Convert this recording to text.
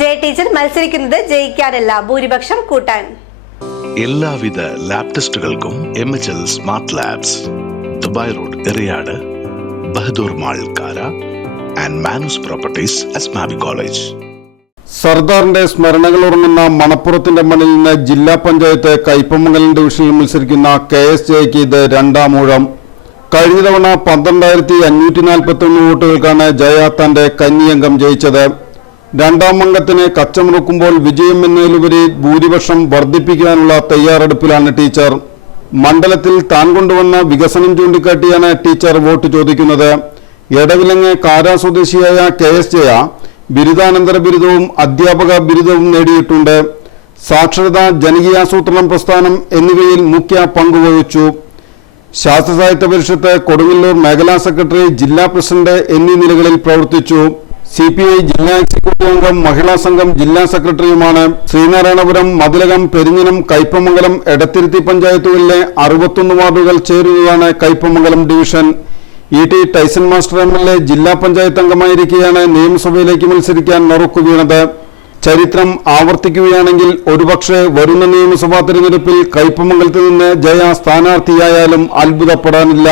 Jaya teacher മത്സരിക്കുന്നത് ജയിക്കാനല്ല ഭൂരിപക്ഷം കൂട്ടാൻ. എല്ലാവിധ lab ടെസ്റ്റുകൾക്കും M H L smart labs Dubai road Eriyad Bahadur mall Kara and Manus properties Asmabi college സർദാറിന്റെ സ്മരണകൾ ഉറങ്ങുന്ന മണപ്പുറത്തിന്റെ മണ്ണിൽ നിന്ന് ജില്ലാ പഞ്ചായത്ത് കയ്പമംഗലം ഡിവിഷനിൽ മത്സരിക്കുന്ന കെ എസ് ജെക്ക് ഇത് രണ്ടാം ഊഴം. കഴിഞ്ഞ തവണ പന്ത്രണ്ടായിരത്തി അഞ്ഞൂറ്റി നാൽപ്പത്തി ഒന്ന് വോട്ടുകൾക്കാണ് ജയ തന്റെ കന്നിയംഗം ജയിച്ചത്. രണ്ടാം അംഗത്തിന് കച്ചമുറുക്കുമ്പോൾ വിജയം എന്നതിലുപരി ഭൂരിപക്ഷം വർദ്ധിപ്പിക്കാനുള്ള തയ്യാറെടുപ്പിലാണ് ടീച്ചർ. മണ്ഡലത്തിൽ താൻ കൊണ്ടുവന്ന വികസനം ചൂണ്ടിക്കാട്ടിയാണ് ടീച്ചർ വോട്ട് ചോദിക്കുന്നത്. എടവിലങ്ങ് കാരാ സ്വദേശിയായ കെ എസ് ജയ ബിരുദാനന്തര ബിരുദവും അധ്യാപക ബിരുദവും നേടിയിട്ടുണ്ട്. സാക്ഷരത ജനകീയാസൂത്രണം പ്രസ്ഥാനം എന്നിവയിൽ മുഖ്യ പങ്കുവഹിച്ചു ശാസ്ത്ര സാഹിത്യ പരിഷത്ത് കൊടുങ്ങല്ലൂർ മേഖലാ സെക്രട്ടറി ജില്ലാ പ്രസിഡന്റ് എന്നീ നിലകളിൽ പ്രവർത്തിച്ചു. സി പി ഐ ജില്ലാ എക്സിക്യൂട്ടീവ് അംഗം മഹിളാ സംഘം ജില്ലാ സെക്രട്ടറിയുമാണ്. ശ്രീനാരായണപുരം മതിലകം പെരിഞ്ഞനം കൈപ്പമംഗലം എടത്തിരുത്തി പഞ്ചായത്തുകളിലെ അറുപത്തൊന്ന് വാർഡുകൾ ചേരുന്നതാണ് Kaipamangalam division. E T Tyson master M L A ജില്ലാ പഞ്ചായത്ത് അംഗമായിരിക്കെയാണ് നിയമസഭയിലേക്ക് മത്സരിക്കാൻ നറുക്കു വീണത്. ചരിത്രം ആവർത്തിക്കുകയാണെങ്കിൽ ഒരുപക്ഷെ വരുന്ന നിയമസഭാ തെരഞ്ഞെടുപ്പിൽ കൈപ്പമംഗലത്ത് നിന്ന് ജയ സ്ഥാനാർത്ഥിയായാലും അത്ഭുതപ്പെടാനില്ല.